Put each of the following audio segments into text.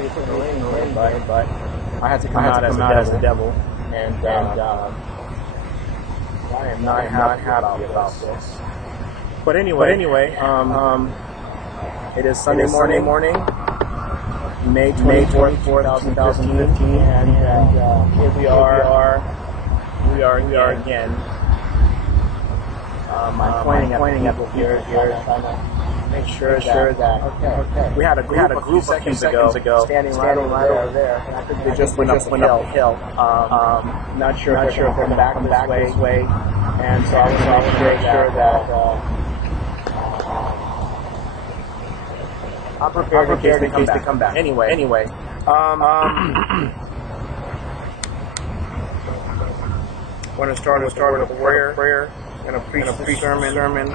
obviously but I had to come out as a devil, and I am not happy about this. But anyway, it is Sunday morning, May 24th, 2015, and here we are again. I'm pointing at the here, trying to make sure that okay. We had a group a few seconds ago standing right over there, and I think they just went up the hill. Not sure if they're coming back this way, and so I was make sure that I'm prepared in case they come back. Anyway. Want to start with a prayer. Going to preach a sermon.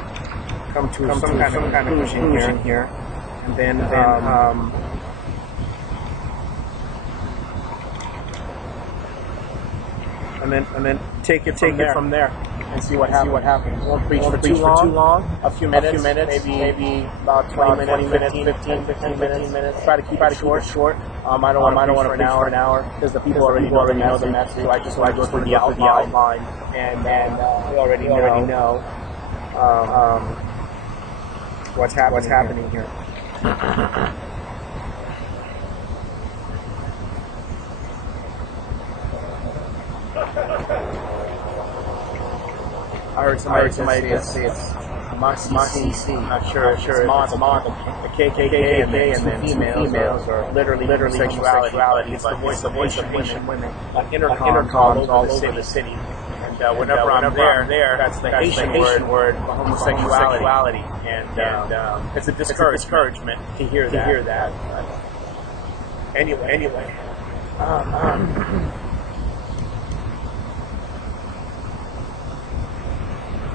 Come to some kind of conclusion here, and then take it from there and see what happens. We won't preach for too long. A few minutes, maybe about 20 minutes, 15 minutes. Try to keep it short. I don't want to preach for an hour because the people already know the message. So I just want to go through the outline, and we already know what's happening here. I heard somebody say it's Moxie. I'm not sure. It's the KKK, and then females are literally sexuality. It's the voice of Haitian women. Intercom all over the city. And whenever I'm there, that's the Haitian word for homosexuality. And it's a discouragement to hear that. Anyway.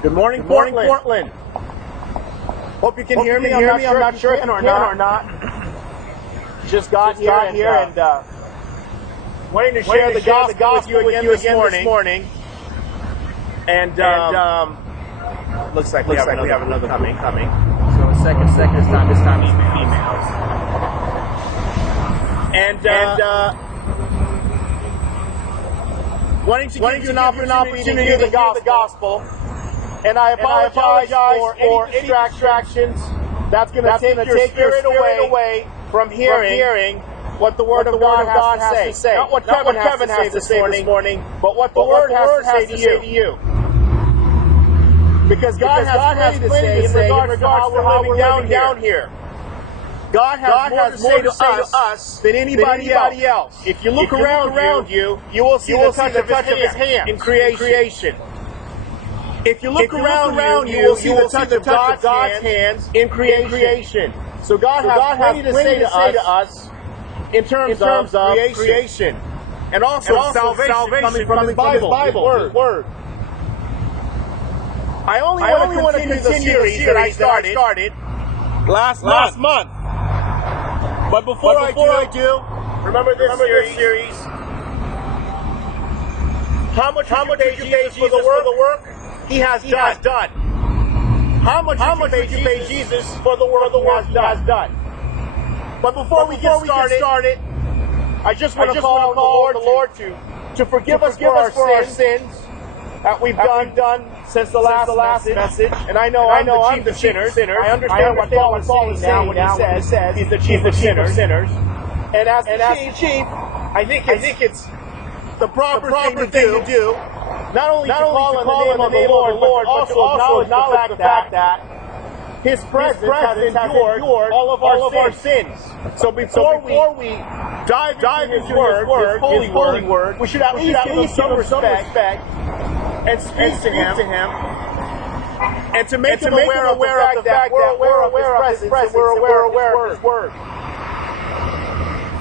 Good morning, Portland. Hope you can hear me. I'm not sure if you can or not. Just got here and wanting to share the gospel with you again this morning. And looks like we have another coming. So a second this time females. And wanting to give you an opportunity to hear the gospel. And I apologize for any distractions. That's going to take your spirit away from hearing what the Word of God has to say. Not what Kevin has to say this morning, but what the Word has to say to you. Because God has plenty to say in regards to how we're living down here. God has more to say to us than anybody else. If you look around you, you will see the touch of His hand in creation. If you look around you will see the touch of God's hands in creation. So God has plenty to say to us in terms of creation. And also salvation coming from the Bible, Word. I only want to continue the series that I started last month. But before I do, remember this series. How much did you pay Jesus for the work He has done? How much did you pay Jesus for the work He has done? But before we get started, I just want to call on the Lord to forgive us for our sins that we've done since the last message. And I know I'm the sinner. I understand what Paul is saying now when he says he's the chief of sinners. And as the chief, I think it's the proper thing to do. Not only to call on the name of the Lord, but to also acknowledge the fact that His presence has endured all of our sins. So before we dive into His Word, His holy Word, we should at least give Him some respect and speak to Him, and to make Him aware of the fact that we're aware of His presence, we're aware of His Word.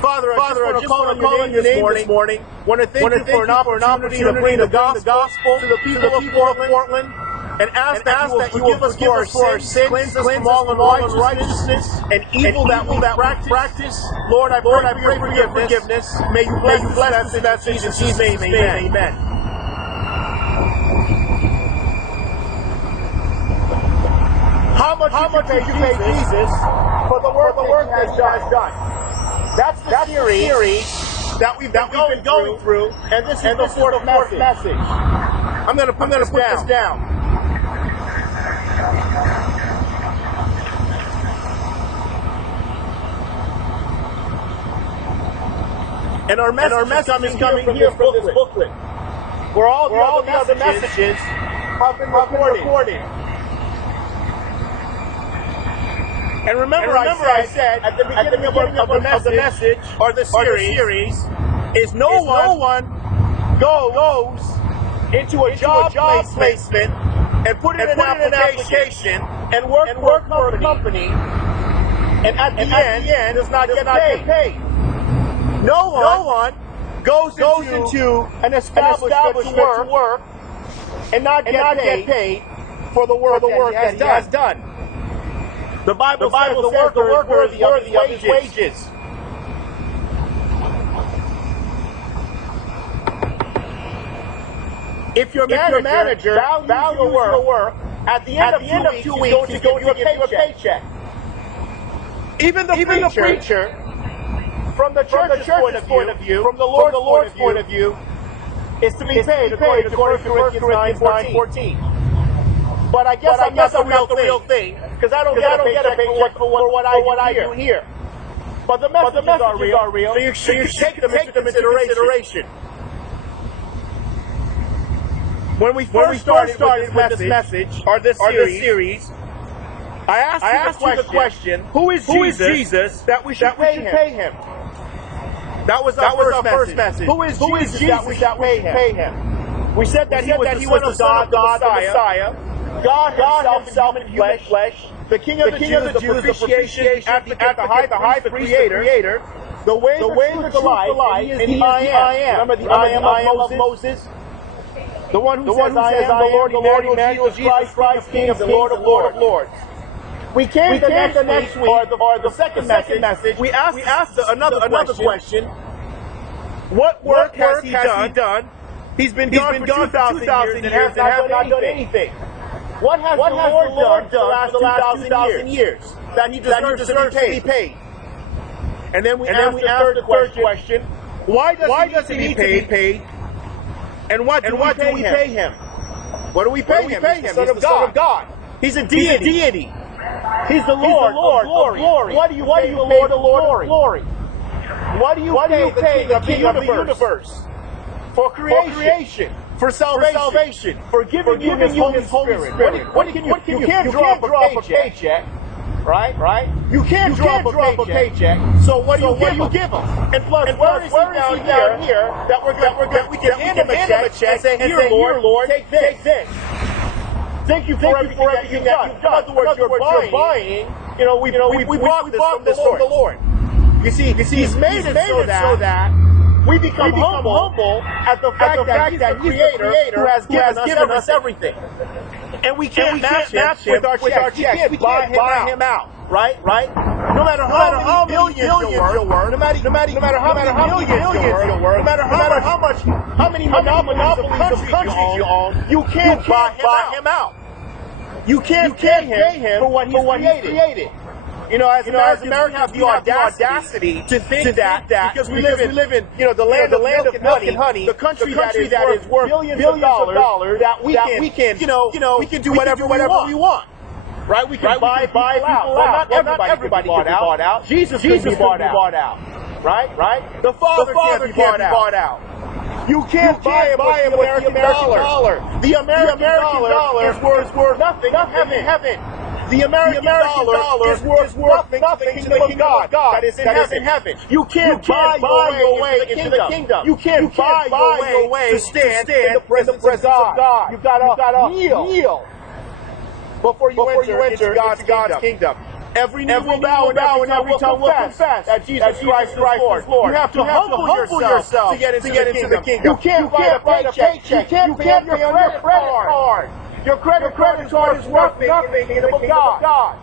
Father, I just want to call on your name this morning. Want to thank you for an opportunity to bring the gospel to the people of Portland, and ask that you will forgive us for our sins, cleanse us from all unrighteousness and evil that we practice. Lord, I pray for your forgiveness. May you bless this message in Jesus' name. Amen. How much did you pay Jesus for the work that He has done? That's the series that we've been going through, and this is the fourth message. I'm going to put this down. And our message is coming here from this booklet, where all the other messages have been recorded. And remember I said at the beginning of the message, or the series, is no one goes into a job placement and put in an application and work for a company, and at the end does not get paid. No one goes into an establishment to work and not get paid for the work that he has done. The Bible says the worker is worthy of his wages. If your manager values your work, at the end of 2 weeks, he's going to give you a paycheck. Even the preacher, from the church's point of view, from the Lord's point of view, is to be paid according to 1 Corinthians 9:14. But I guess I'm not the real thing, because I don't get a paycheck for what I do here. But the messages are real, so you should take them into consideration. When we first started with this message, or this series, I asked you the question, who is Jesus that we should pay him? That was our first message. Who is Jesus that we should pay him? We said that he was the Son of God, the Messiah, God himself in human flesh, the King of the Jews, the propitiation advocate, the high priest, the creator, the way, the truth, the life, and he is the I am. Remember the I am of Moses? The one who says, I am the Lord, Emmanuel, Jesus Christ, King of the Lord of Lords. We came the next week, or the second message, we asked another question. What work has he done? He's been gone for 2,000 years and have not done anything. What has the Lord done for the last 2,000 years that he deserves to be paid? And then we asked the third question, why does he need to be paid? And what do we pay him? What do we pay him? He's the Son of God. He's a deity. He's the Lord of glory. What do you pay the Lord of glory? What do you pay the King of the universe? For creation. For salvation. For giving you His Holy Spirit. You can't draw up a paycheck. Right? You can't draw up a paycheck. So what do you give him? And plus, where is he down here that we can hand him a check and say, here, Lord, take this. Thank you for everything that you've done. In other words, you're buying. We bought this from the Lord. You see, He's made it so that we become humble at the fact that He's the Creator who has given us everything. And we can't match him with our checks. We can't buy him out. Right? No matter how many millions you're worth, no matter how many millions you're worth, no matter how many monopolies of countries you own, you can't buy him out. You can't pay him for what he's created. As Americans have the audacity to think that because we live in the land of milk and honey, the country that is worth billions of dollars, that we can do whatever we want. Right? We can buy people out. Well, not everybody can be bought out. Jesus can be bought out. Right? The Father can't be bought out. You can't buy him with the American dollar. The American dollar is worth nothing in heaven. The American dollar is worth nothing to the kingdom of God that is in heaven. You can't buy your way into the kingdom. You can't buy your way to stand in the presence of God. You've got to kneel before you enter into God's kingdom. Every knee will bow and every tongue will confess that Jesus Christ is Lord. You have to humble yourself to get into the kingdom. You can't buy a paycheck. You can't pay on your credit card. Your credit card is worth nothing in the kingdom of God.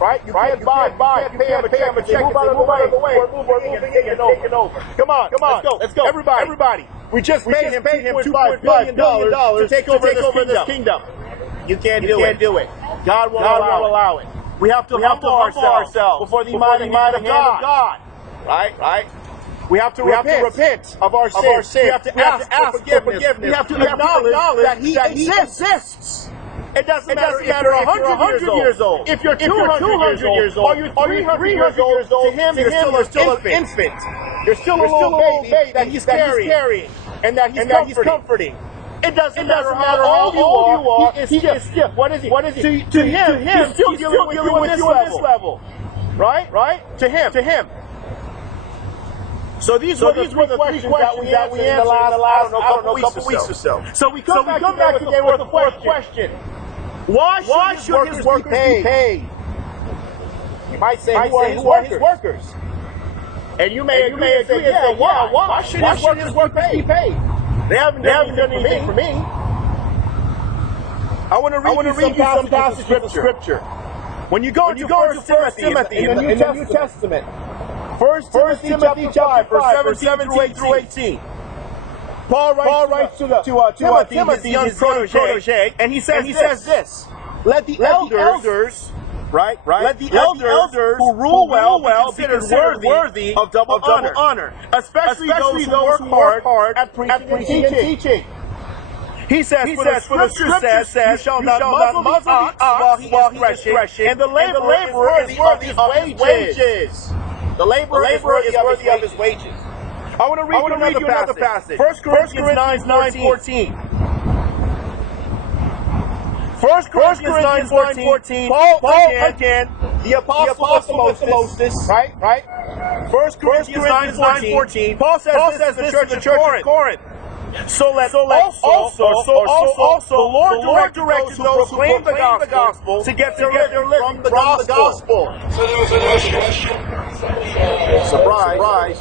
Right? You can't buy, pay him a check. Move out of the way. We're moving and taking over. Come on, let's go. Everybody. We just paid him $2.5 billion to take over this kingdom. You can't do it. God won't allow it. We have to humble ourselves before the mighty mind of God. right? We have to repent of our sins. We have to ask for forgiveness. We have to acknowledge that He exists. It doesn't matter if you're 100 years old. If you're 200 years old, or you're 300 years old, to Him, you're still an infant. You're still a little baby that He's carrying and that He's comforting. It doesn't matter how old you are. He is still. What is He? To Him, He's still dealing with you at this level. Right? To Him. So these were the three questions that we answered in the last, couple weeks or so. So we come back today with the fourth question. Why should His workers be paid? You might say, who are His workers? And you may agree and say, yeah, why should His workers be paid? They haven't done anything for me. I want to read you some passages of Scripture. When you go into 1 Timothy in the New Testament, 1 Timothy chapter 5, verse 17 through 18. Paul writes to Timothy, his young protege, and he says this: let the elders, let the elders who rule well be considered worthy of double honor, especially those who work hard at preaching and teaching. He says, for the Scripture says, you shall not muzzle the ox while he is threshing, and the laborer is worthy of his wages. The laborer is worthy of his wages. I want to read you another passage. 1 Corinthians 9:14. 1 Corinthians 9:14. Paul again, the apostle of Moses, right? 1 Corinthians 9:14. Paul says this to the church of Corinth. So also, the Lord directed those who proclaim the gospel to get their living from the gospel. So there was a question. Surprise.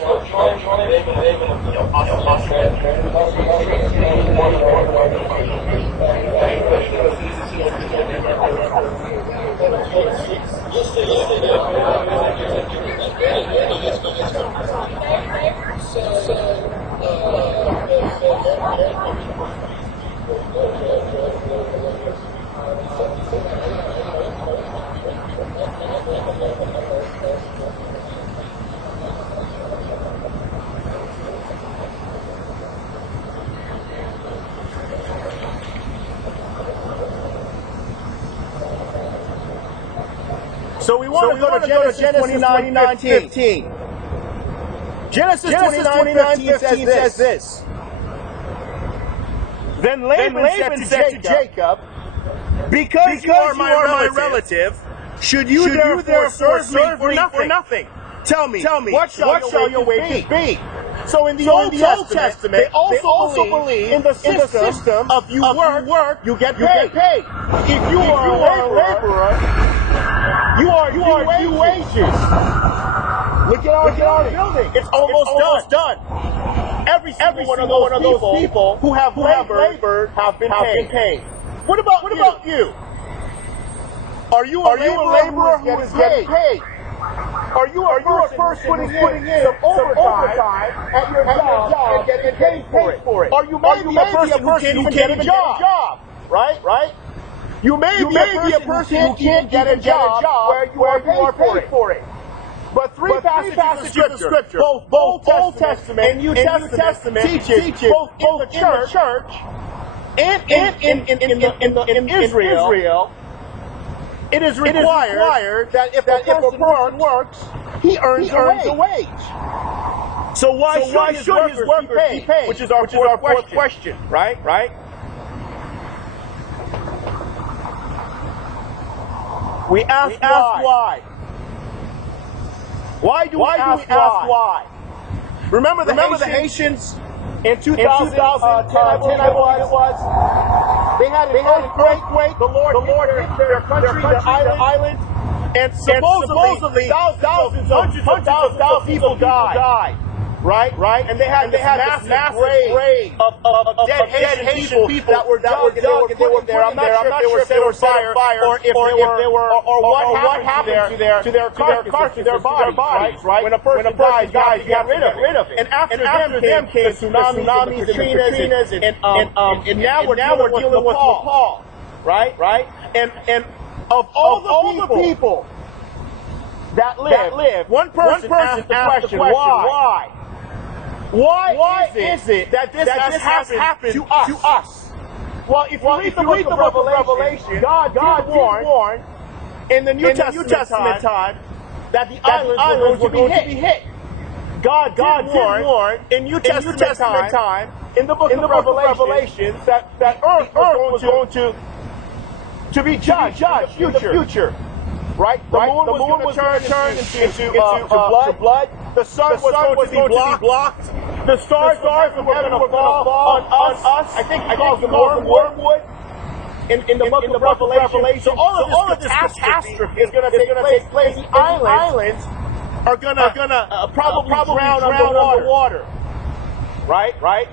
So we want to go to Genesis 29:15. Genesis 29:15 says this. Then Laban said to Jacob, because you are my relative, should you therefore serve me for nothing? Tell me, what shall your wages be? So in the Old Testament, they also believe in the system of you work, you get paid. If you are a laborer, you are due wages. Look at our building. It's almost done. Every single one of those people who have labored have been paid. What about you? Are you a laborer who is getting paid? Are you a person putting in some overtime at your job and getting paid for it? Or you may be a person who can't even get a job, right? You may be a person who can't get a job where you are paid for it. But three passages of Scripture, both Old Testament and New Testament, teach it both in the church and in Israel. It is required that if a person works, he earns a wage. So why should his workers be paid? Which is our fourth question, right? We ask why. Why do we ask why? Remember the Haitians in 2010, I believe it was. They had an earthquake. The Lord hit their country, their island, and supposedly thousands of people died. Right? And they had this massive grave of dead Haitian people that were dug, and they were there. I'm not sure if they were set on fire or what happened to their carcass, to their bodies, right? When a person dies, you get rid of it. And after them came the tsunamis, the Katrinas, and now we're dealing with Nepal, right? And of all the people that lived, one person asked the question, why? Why is it that this has happened to us? Well, if you read the book of Revelation, God warned in the New Testament time that the islands were going to be hit. God warned in New Testament time in the book of Revelation that earth was going to be judged in the future. Right? The moon was going to turn into blood. The sun was going to be blocked. The stars were going to fall on us. I think he calls them wormwood in the book of Revelation. So all of this catastrophe is going to take place. The islands are going to probably drown underwater. Right?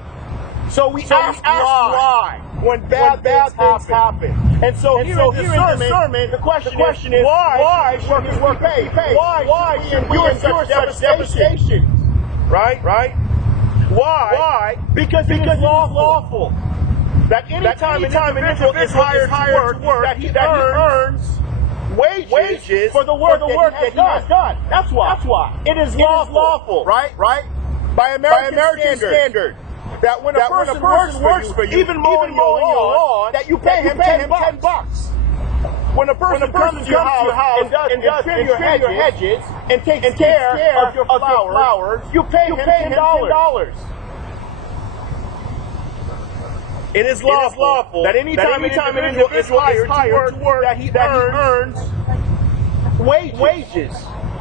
So we ask why when bad things happen. And so here in this sermon, the question is why should workers be paid? Why should we endure such devastation? Right? Why? Because it is lawful. That anytime an individual is hired to work, that he earns wages for the work that he has done. That's why. It is lawful. Right? By American standard. That when a person works for you, even mowing your lawn, that you pay him $10. When a person comes to your house and trim your hedges and takes care of your flowers, you pay him $10. It is lawful that anytime an individual is hired to work, that he earns wages,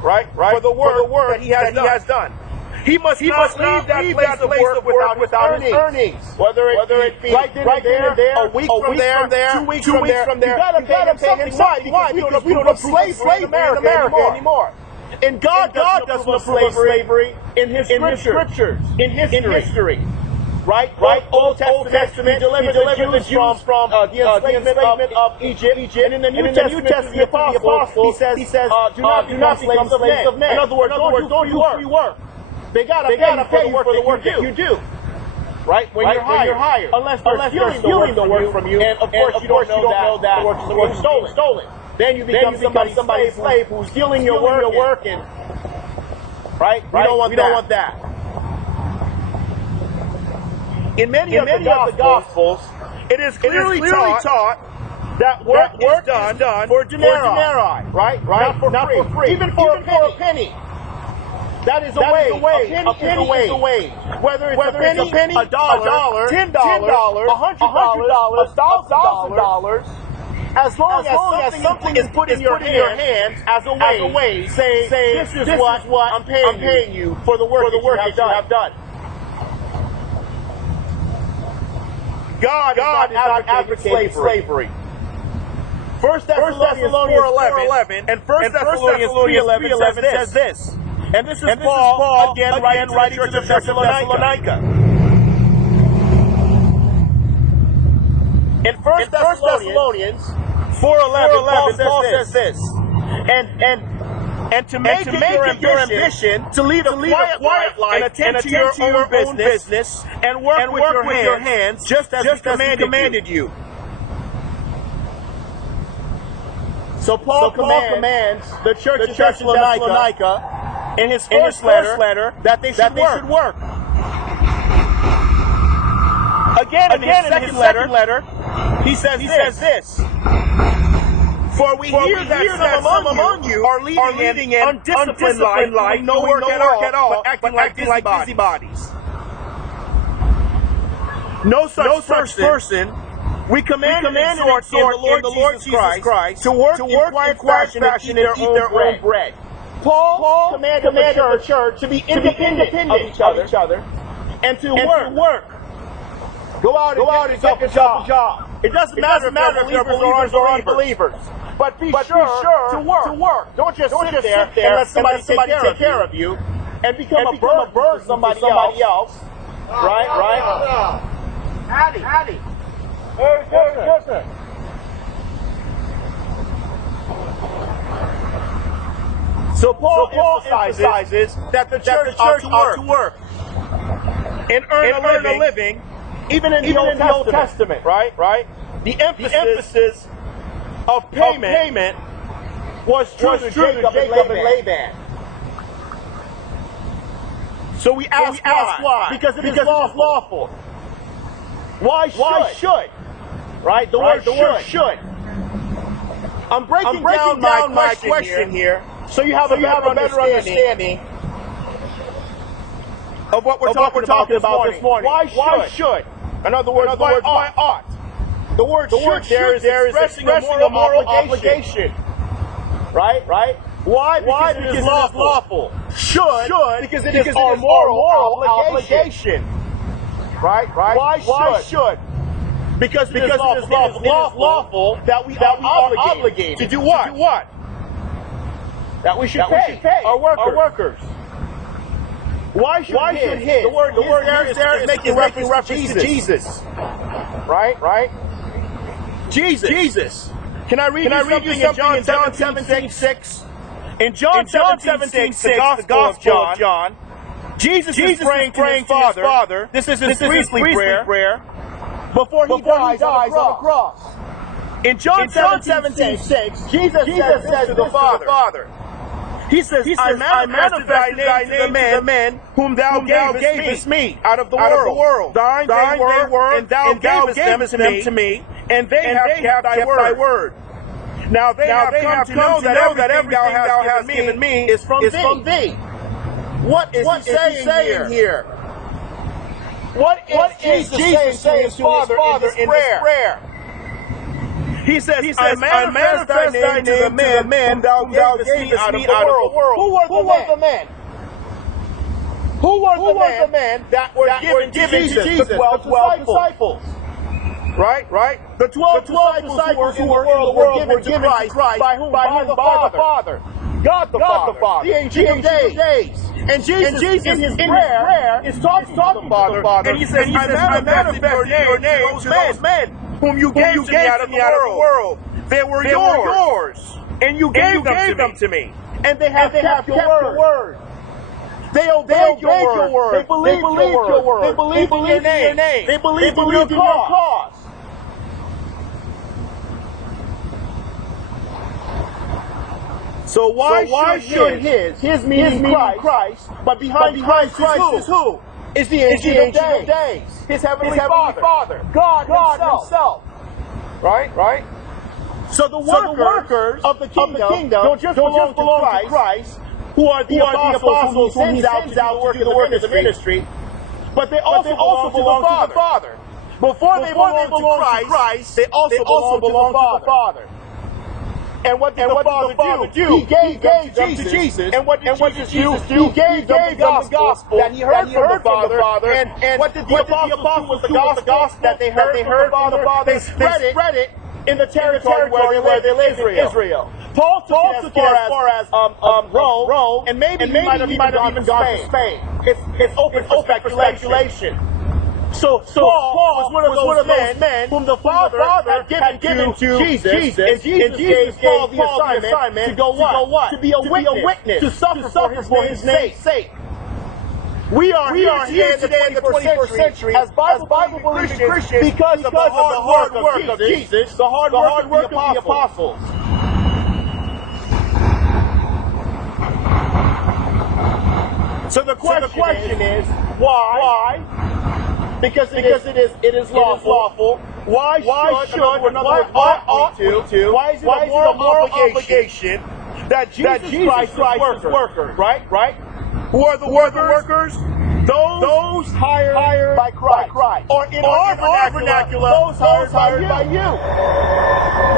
right? For the work that he has done. He must not leave that place of work without his earnings. Whether it be right there, a week from there, 2 weeks from there, you gotta pay him something. Why? Because we don't approve slavery in America anymore. And God doesn't approve slavery in His scriptures, in history. Right? Old Testament, He delivered the Jews from the enslavement of Egypt. And in the New Testament, the apostles, He says, do not become slaves of men. In other words, don't do free work. They gotta pay you for the work that you do. Right? When you're hired. Unless they're stealing the work from you. And of course you don't know that the work is stolen. Then you become somebody's slave who's stealing your work and right? We don't want that. In many of the Gospels, it is clearly taught that work is done for denarii, right? Not for free. Even for a penny. That is a wage. A penny is a wage. Whether it's a penny, $1, $10, $100, $1,000, as long as something is put in your hands as a wage, say this is what I'm paying you for the work that you have done. God is not advocating slavery. 1 Thessalonians 4:11 and 1 Thessalonians 3:11 says this. And this is Paul again writing to the church of Thessalonica. In 1 Thessalonians 4:11, Paul says this. And to make it your ambition to lead a quiet life and attend to your own business and work with your hands just as He commanded you. So Paul commands the church of Thessalonica in his first letter that they should work. Again, in his second letter, he says this. For we hear that some among you are leading an undisciplined life, no work at all, but acting like busybodies. No such person. We command in the Lord Jesus Christ to work in quiet fashion and eat their own bread. Paul commanded the church to be independent of each other and to work. Go out and get yourself a job. It doesn't matter if they're believers or unbelievers. But be sure to work. Don't just sit there and let somebody take care of you and become a burden for somebody else. Right? Hattie. Merry Christmas. So Paul emphasizes that the church ought to work and earn a living, even in the Old Testament, right? The emphasis of payment was true to Jacob and Laban. So we ask why? Because it is lawful. Why should? Right? The word should. I'm breaking down my question here so you have a better understanding of what we're talking about this morning. Why should? In other words, why ought? The word should there is expressing a moral obligation. Right? Why? Because it is lawful. Should because it is our moral obligation. Right? Why should? Because it is lawful that we are obligated to do what? That we should pay our workers. Why should his? The word there is making reference to Jesus. Right? Jesus. Can I read you something in John 17:6? In John 17:6, the Gospel of John, Jesus is praying to his Father. This is his priestly prayer before he dies on the cross. In John 17:6, Jesus says to the Father, He says, I manifested thy name to the men whom thou gavest me out of the world. Thine they were, and thou gavest them to me, and they have kept thy word. Now they have come to know that everything thou hast given me is from thee. What is he saying here? What is Jesus saying to his Father in this prayer? He says, I manifest thy name to the men whom thou gavest me out of the world. Who were the men? Who were the men that were given to Jesus? The 12 disciples. Right? The 12 disciples who were in the world were given to Christ. By whom? By the Father. God the Father. The Ancient of Days. And Jesus in his prayer is talking to the Father. And he says, I manifest your name to those men whom you gave to me out of the world. They were yours. And you gave them to me. And they have kept your word. They obeyed your word. They believed your word. They believed in your name. They believed in your cause. So why should his meaning Christ, but behind Christ is who? Is the Ancient of Days. His Heavenly Father. God himself. Right? So the workers of the kingdom don't just belong to Christ, who are the apostles whom he sends out to do the work of the ministry, but they also belong to the Father. Before they belong to Christ, they also belong to the Father. And what did the Father do? He gave them to Jesus. And what did Jesus do? He gave them the gospel that he heard from the Father. And what did the apostles do with the gospel that they heard from the Father? They spread it in the territory where they live, Israel. Paul took it as far as Rome, and maybe he might have even gone to Spain. It's open for speculation. So Paul was one of those men whom the Father had given to Jesus, and Jesus gave Paul the assignment to go what? To be a witness, to suffer for his name's sake. We are here today in the 21st century as Bible-believing Christians because of the hard work of Jesus, the hard work of the apostles. So the question is, why? Because it is lawful. Why should, why ought to? Why is it a moral obligation that Jesus Christ is workers? Right? Who are the workers? Those hired by Christ. Or in our vernacular, those hired by you.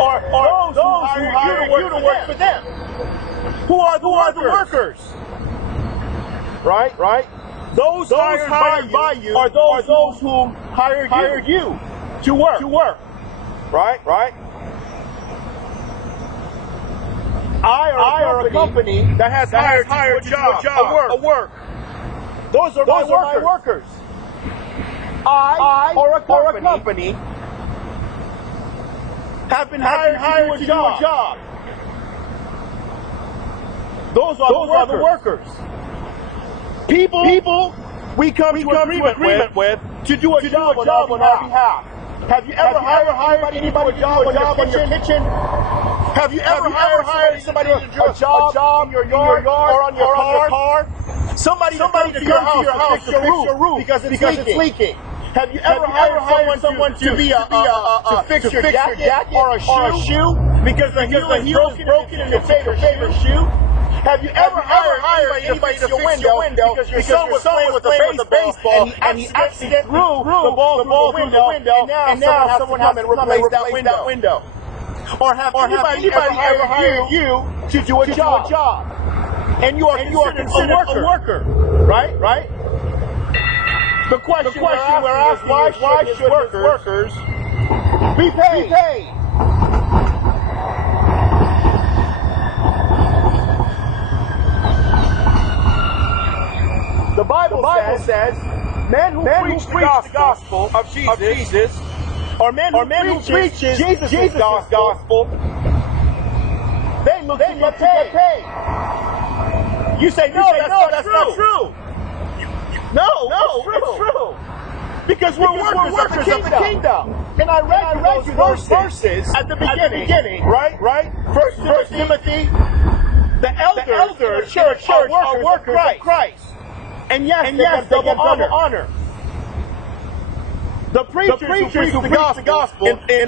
Or those who hire you to work for them. Who are the workers? Right? Those hired by you are those who hired you to work. Right? I are a company that has hired you to a work. Those are my workers. I or a company have been hired to do a job. Those are the workers. People we come to agreement with to do a job on our behalf. Have you ever hired anybody to do a job in your kitchen? Have you ever hired somebody to do a job in your yard or on your car? Somebody to come to your house to fix your roof because it's leaking. Have you ever hired someone to fix your jacket or a shoe because the heel is broken and it's your favorite shoe? Have you ever hired anybody to fix your window because your son was playing with a baseball and he accidentally threw the ball through the window and now someone has to replace that window? Or have anybody ever hired you to do a job? And you are considered a worker, right? The question we're asking is why should workers be paid? The Bible says, men who preach the gospel of Jesus, or men who preaches Jesus' gospel, they look to get paid. You say, no, that's not true. No, it's true. Because we're workers of the kingdom. And I read you those verses at the beginning, right? First Timothy, the elders of the church are workers of Christ. And yes, they get double honor. The preachers who preach the gospel, according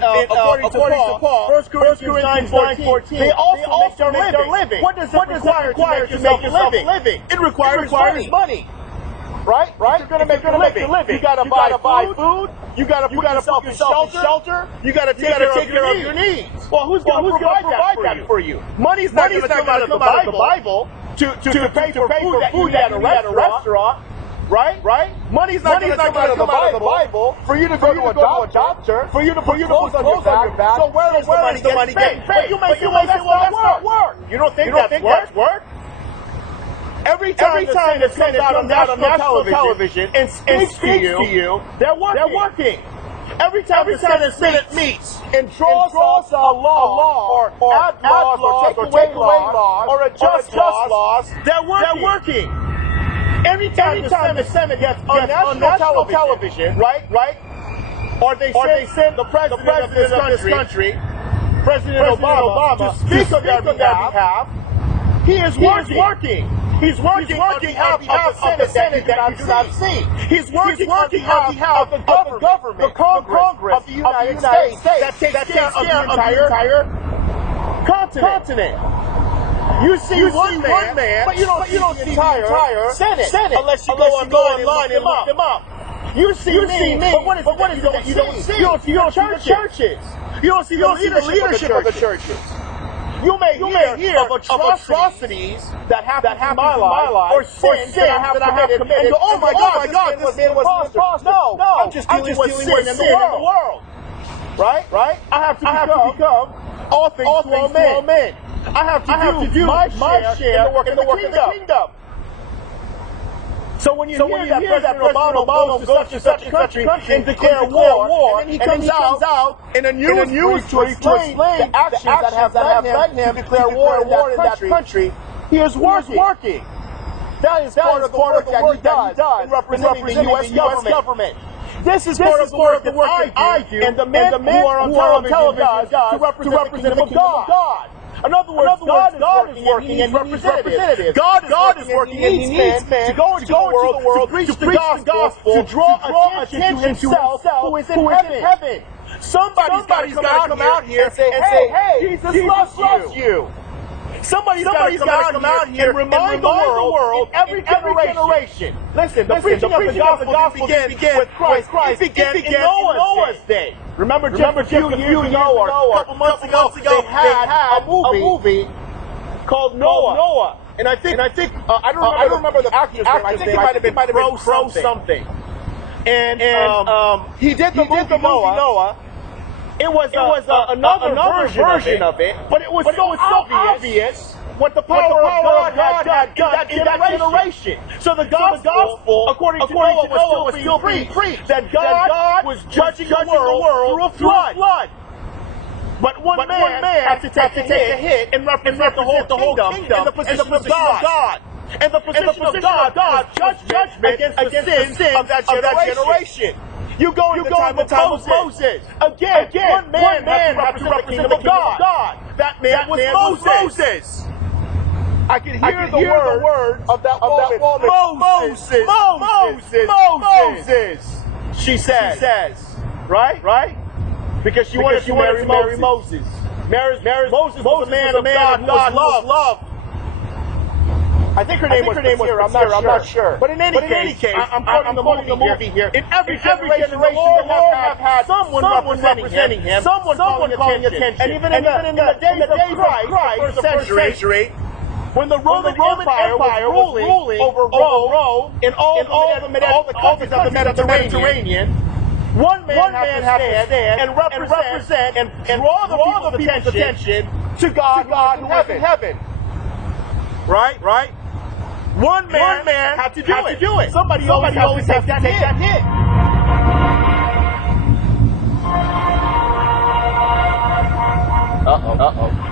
to Paul, 1 Corinthians 9:14, they also make their living. What does it require to make yourself a living? It requires money. Right? You're going to make a living. You got to buy food. You got to put yourself in shelter. You got to take care of your needs. Well, who's going to provide that for you? Money's not going to come out of the Bible to pay for food at a restaurant. Right? Money's not going to come out of the Bible for you to go to a doctor, for you to put clothes on your back. So where is the money getting paid? You may say, well, that's not work. You don't think that's work? Every time the Senate comes out on national television and speaks to you, they're working. Every time the Senate meets and draws a law or add laws or take away laws or adjust laws, they're working. Every time the Senate gets on national television, right? Or they send the president of this country, President Obama, to speak on their behalf, he is working. He's working on behalf of the Senate that you do not see. He's working on behalf of the government, the Congress of the United States that takes care of the entire continent. You see one man, but you don't see the entire Senate unless you go online and look them up. You see me, but what is it that you don't see? You don't see the churches. You don't see the leadership of the churches. You may hear of atrocities that happened in my life, or sins that I have committed, and go, oh my God, this man was an imposter. No, I'm just dealing with sin in the world. Right? I have to become all things to all men. I have to do my share in the work of the kingdom. So when you hear that President Obama goes to such a country and declare war, and then he comes out in a news to explain the actions that have led him to declare war in that country, he is working. That is part of the work that he does in representing the U.S. government. This is part of the work that I do, and the men who are on television does to represent the kingdom of God. In other words, God is working and He's representative. God is working and He needs men to go into the world to preach the gospel, to draw attention to Himself who is in heaven. Somebody's got to come out here and say, hey, Jesus loves you. Somebody's got to come out here and remind the world in every generation. Listen, the preaching of the gospel didn't begin with Christ. It began in Noah's day. Remember just a few years ago or a couple months ago, they had a movie called Noah. And I think I don't remember the actor's name. I think it might have been Pro something. And he did the movie Noah. It was another version of it, but it was so obvious what the power of God had done in that generation. So the gospel, according to Noah, was still being preached, that God was judging the world through a flood. But one man had to take a hit and represent the whole kingdom in the position of God. And the position of God judgment against the sins of that generation. You go in the time of Moses. Again, one man had to represent the kingdom of God. That man was Moses. I can hear the words of that woman. Moses. She says, right? Because she wanted to marry Moses. Moses was a man of God who was loved. I think her name was Sarah, I'm not sure. But in any case, I'm quoting the movie here. In every generation, the Lord have had someone representing him, someone calling attention. And even in the days of Christ, the first century, when the Roman Empire was ruling over Rome in all the countries of the Mediterranean, one man had to stand and represent and draw the people's attention to God who is in heaven. Right? One man had to do it. Somebody always has to take that hit. Uh-oh.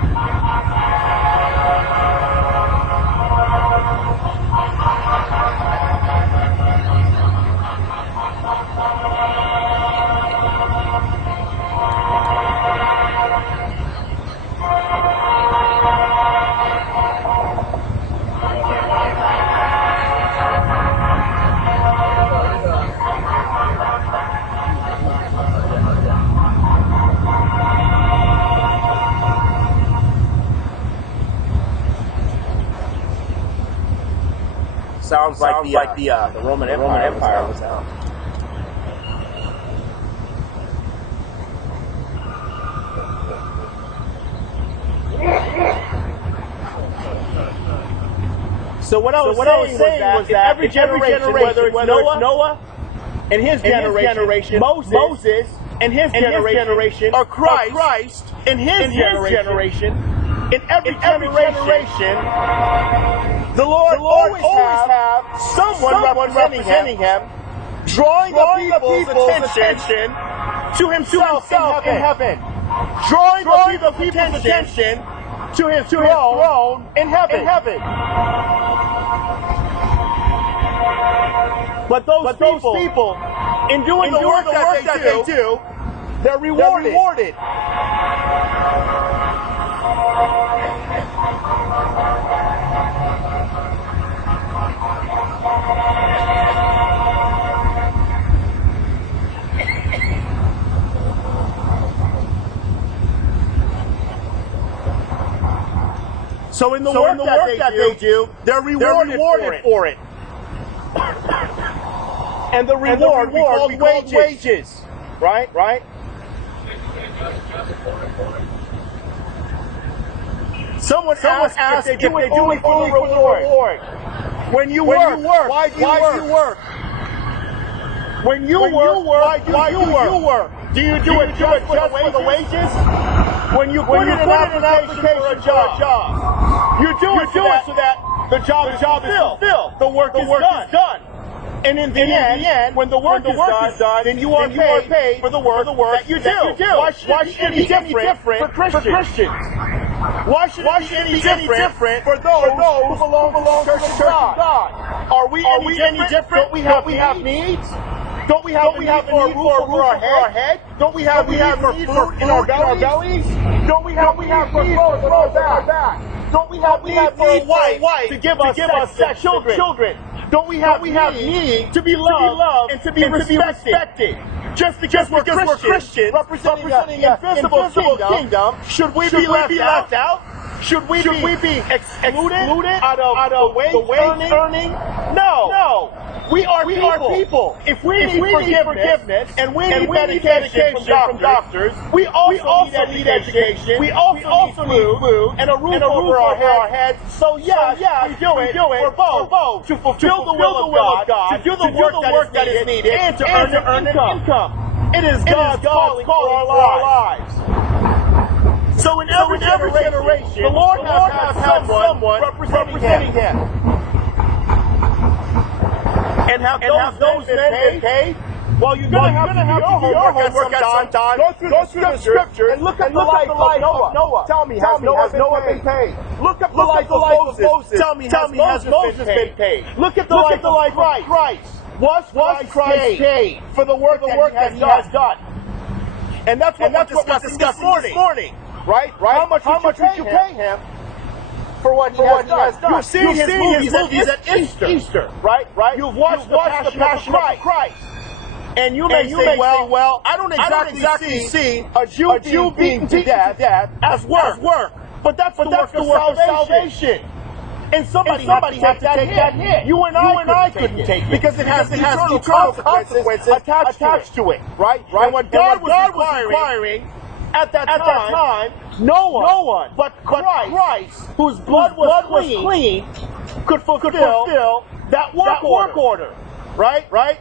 Sounds like the Roman Empire was out. So what I was saying was that every generation, whether it's Noah and his generation, Moses and his generation, or Christ and his generation, in every generation, the Lord always have someone representing him, drawing the people's attention to himself in heaven, drawing the people's attention to his throne in heaven. But those people, in doing the work that they do, they're rewarded. So in the work that they do, they're rewarded for it. And the reward we call wages. Right? Someone asked if they do it only for the reward. When you work, why do you work? When you work, why do you work? Do you do it just for the wages? When you put in an application for a job, you do it so that the job is fulfilled. The work is done. And in the end, when the work is done, then you are paid for the work that you do. Why should it be any different for Christians? Why should it be any different for those who belong to the Church of God? Are we any different? Don't we have needs? Don't we have a need for a roof over our head? Don't we have need for food in our bellies? Don't we have for clothes on our back? Don't we have need for a wife to give us sex children? Don't we have need to be loved and to be respected? Just because we're Christians representing an invisible kingdom, should we be left out? Should we be excluded out of the wage earning? No. We are people. If we need forgiveness and we need medication from doctors, we also need education. We also need food and a roof over our heads. So yes, we do it for both. To fulfill the will of God, to do the work that is needed, and to earn an income. It is God's calling for our lives. So in every generation, the Lord has someone representing him. And have those men been paid? Well, you're going to have to do your homework at some time. Go through the scripture and look at the life of Noah. Tell me, has Noah been paid? Look at the life of Moses. Tell me, has Moses been paid? Look at the life of Christ. Was Christ paid for the work that he has done? And that's what we're discussing this morning. Right? How much would you pay him for what he has done? You've seen his movies at Easter. Right? You've watched the Passion of Christ. And you may say, well, I don't exactly see a Jew being to death as work. But that's the work of salvation. And somebody had to take that hit. You and I couldn't take it because it has eternal consequences attached to it. Right? And what God was requiring at that time, no one but Christ, whose blood was clean, could fulfill that work order. Right?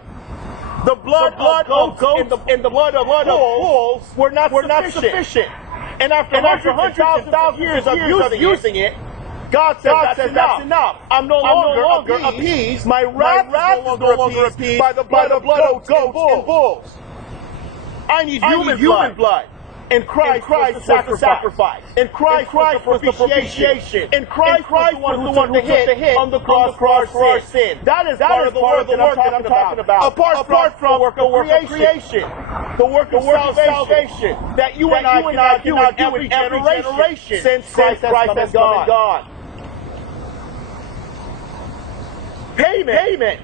The blood of goats and the blood of bulls were not sufficient. And after hundreds and thousands years of using it, God said, that's enough. I'm no longer appeased. My wrath is no longer appeased by the blood of goats and bulls. I need human blood. And Christ was the sacrifice. And Christ was the propitiation. And Christ was the one who took the hit on the cross for our sin. That is part of the work that I'm talking about. Apart from the work of creation. The work of salvation. That you and I do in every generation since Christ has gone. Payment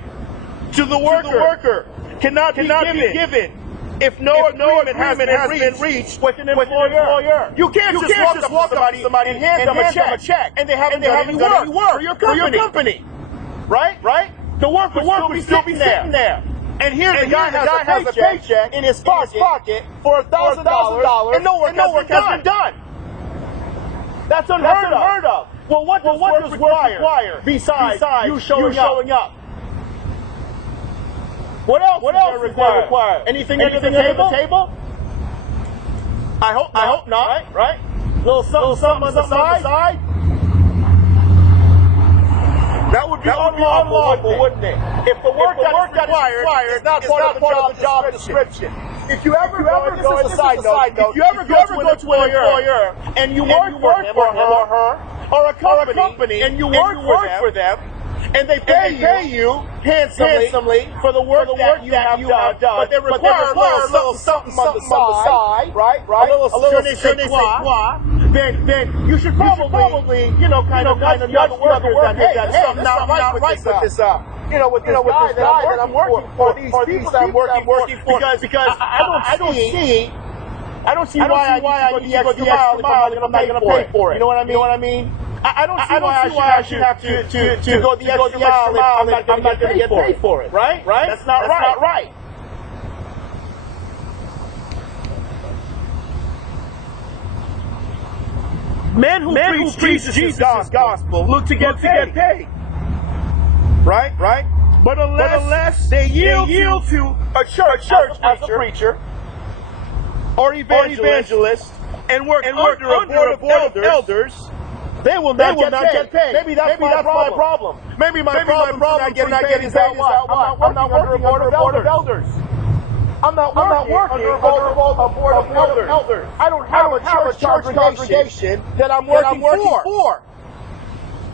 to the worker cannot be given if no agreement has been reached with an employer. You can't just walk up to somebody and hand them a check and they haven't done any work for your company. Right? The work will still be sitting there. And here the guy has a paycheck in his pocket for $1,000 and no work has been done. That's unheard of. Well, what does require besides you showing up? What else require? Anything under the table? I hope not. Right? Little something on the side? That would be unlawful, wouldn't it? If the work that is required is not part of the job description. If you ever go, this is a side note, if you ever go to an employer and you work for him or her, or a company and you work for them, and they pay you handsomely for the work that you have done, but they require a little something on the side, right? A little je ne sais quoi. Then you should probably kind of nudge the other workers that, hey, there's something not right with this with this guy that I'm working for, these people that I'm working for, because I don't see why I need to go the extra mile if I'm not going to pay for it. You know what I mean? I don't see why I should have to go the extra mile if I'm not going to get paid for it. Right? That's not right. Men who preach Jesus' gospel look to get paid. Right? But unless they yield to a church as a preacher or evangelist and work under a board of elders, they will not get paid. Maybe that's my problem. Maybe my problem is not getting paid is that I'm not working under a board of elders. I'm not working under a board of elders. I don't have a church congregation that I'm working for.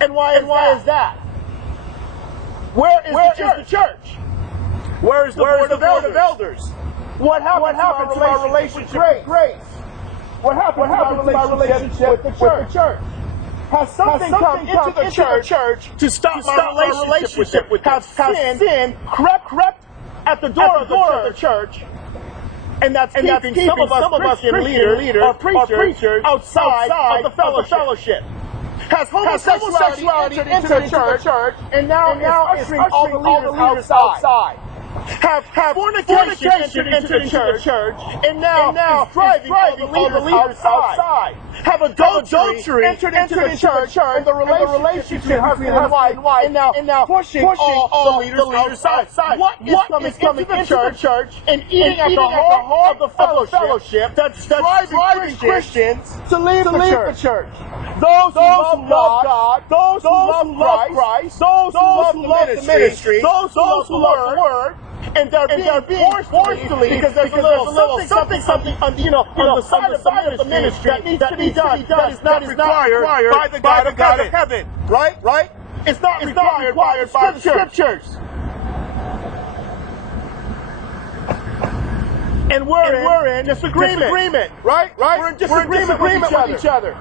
And why is that? Where is the church? Where is the board of elders? What happened to our relationship with grace? What happened to my relationship with the church? Has something come into the church to stop my relationship with Has sin crept at the door of the church, and that's keeping some of us Christian leaders or preachers outside of the fellowship? Has homosexuality entered into the church, and now is ushering all the leaders outside? Have fornication entered into the church, and now is driving all the leaders outside? Have adultery entered into the church, and the relationship between husband and wife, and now pushing all the leaders outside? What is coming into the church and eating at the heart of the fellowship that's driving Christians to leave the church? Those who love God, those who love Christ, those who love the ministry, those who love the word, and they're being forced to leave because there's a little something on the side of the ministry that needs to be done that is not required by the God of heaven. Right? It's not required by the scriptures. And we're in disagreement. Right? We're in disagreement with each other.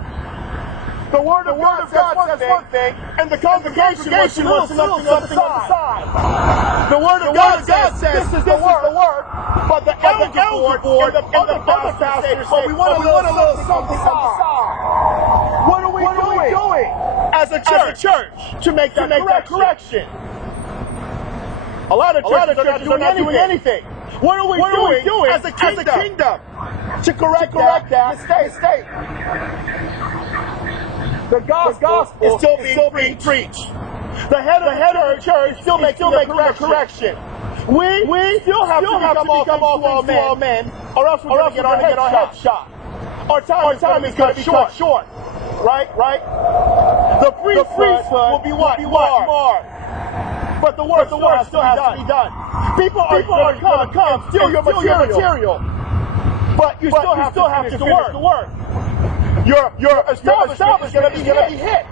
The Word of God says one thing, and the congregation wants to listen to something on the side. The Word of God says this is the Word, but the elder board and the other pastors say, we want to listen something on the side. What are we doing as a church to make that correction? A lot of churches are not doing anything. What are we doing as a kingdom to correct that mistake? The gospel is still being preached. The head of the church is still making a correction. We still have to become all men, or else we're going to get our head shot. Our time is going to be cut short. Right? The priesthood will be what? Marred. But the work still has to be done. People are going to come, steal your material. But you still have to finish the work. Your establishment is going to be hit.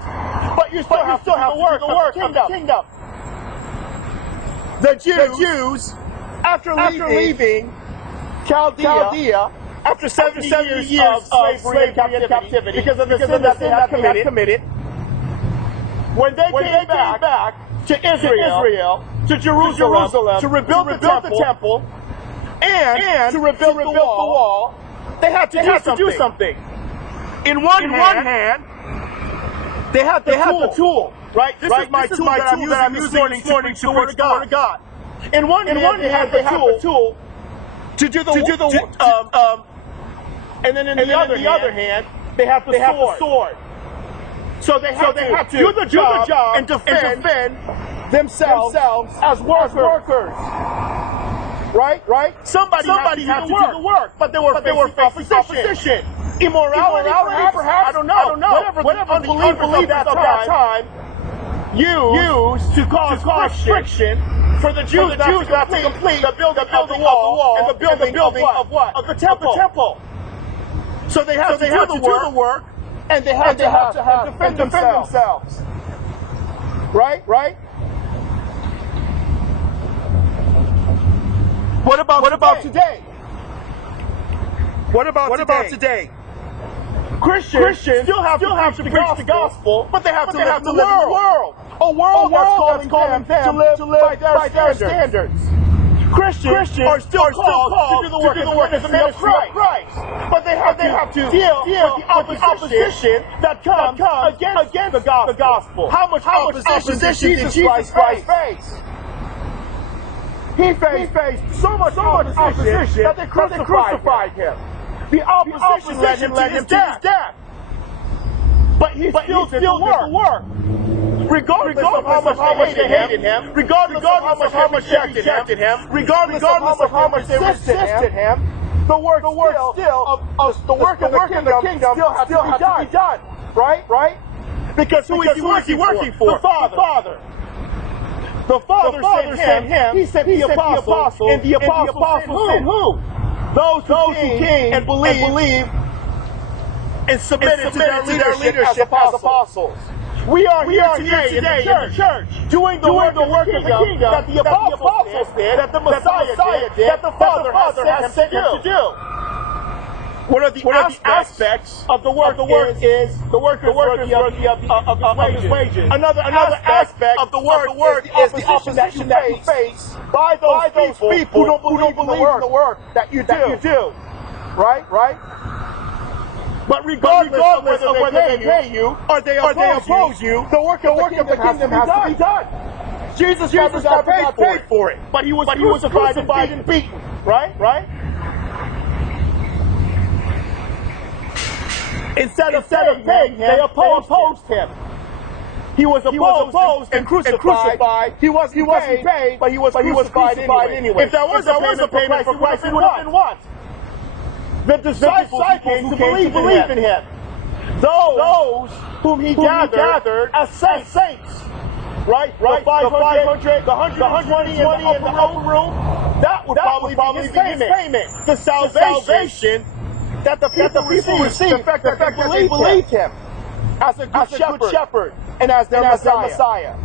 But you still have to work of the kingdom. The Jews, after leaving Chaldea, after 70 years of slavery and captivity, because of the sin that they had committed, when they came back to Israel, to Jerusalem, to rebuild the temple, and to rebuild the wall, they had to do something. In one hand, they had the tool, right? This is my tool that I'm using this morning to preach the Word of God. In one hand, they had the tool to do the and then in the other hand, they have the sword. So they have to do the job and defend themselves as workers. Right? Somebody had to do the work, but they were facing opposition. Immorality, perhaps? I don't know. Whatever unbelievers of that time used to cause friction for the Jews not to complete the building of the wall and the building of what? Of the temple. So they have to do the work, and they have to defend themselves. Right? What about today? What about today? Christians still have to preach the gospel, but they have to live in the world. A world that's calling them to live by their standards. Christians are still called to do the work of the ministry of Christ. But they have to deal with the opposition that comes against the gospel. How much opposition did Jesus Christ face? He faced so much opposition that they crucified him. The opposition led him to his death. But he still did the work. Regardless of how much they hated him, regardless of how much they rejected him, regardless of how much they resisted him, the work of the kingdom still has to be done. Right? Because who is he working for? The Father. The Father sent him. He sent the apostles. And the apostles sent who? Those who came and believed and submitted to their leadership as apostles. We are here today in the church doing the work of the kingdom that the apostles did, that the Messiah did, that the Father has sent him to do. One of the aspects of the work is the worker is worthy of his wages. Another aspect of the work is the opposition that you face by those people who don't believe in the work that you do. Right? But regardless of whether they pay you or they oppose you, the work of the kingdom has to be done. Jesus got paid for it, but he was crucified and beaten. Right? Instead of paying him, they opposed him. He was opposed and crucified. He wasn't paid, but he was crucified anyway. If there was a payment for Christ, it would have been what? The disciples who came to believe in him. Those whom he gathered as saints. Right? The 500, the 120 in the upper room. That would probably be his payment. The salvation that the people received. The fact that they believed him as a good shepherd and as their Messiah.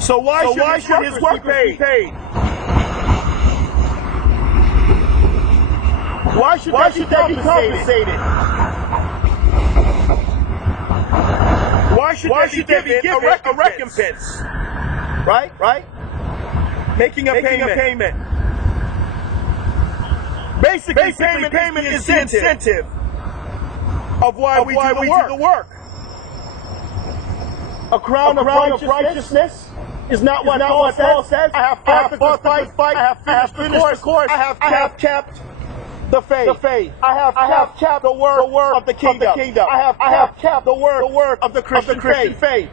So why should his workers be paid? Why should they be compensated? Why should they be given a recompense? Right? Making a payment. Basically, payment is the incentive of why we do the work. A crown of righteousness is not what Paul says. I have fought the good fight. I have finished the course. I have kept the faith. I have kept the word of the kingdom. I have kept the word of the Christian faith.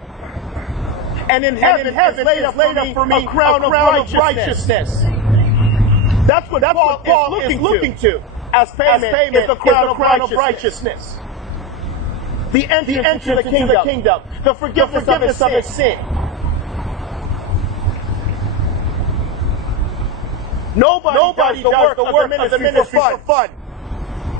And in heaven is laid up for me a crown of righteousness. That's what Paul is looking to as payment is the crown of righteousness. The entrance to the kingdom. The forgiveness of his sin. Nobody does the work of the ministry for fun.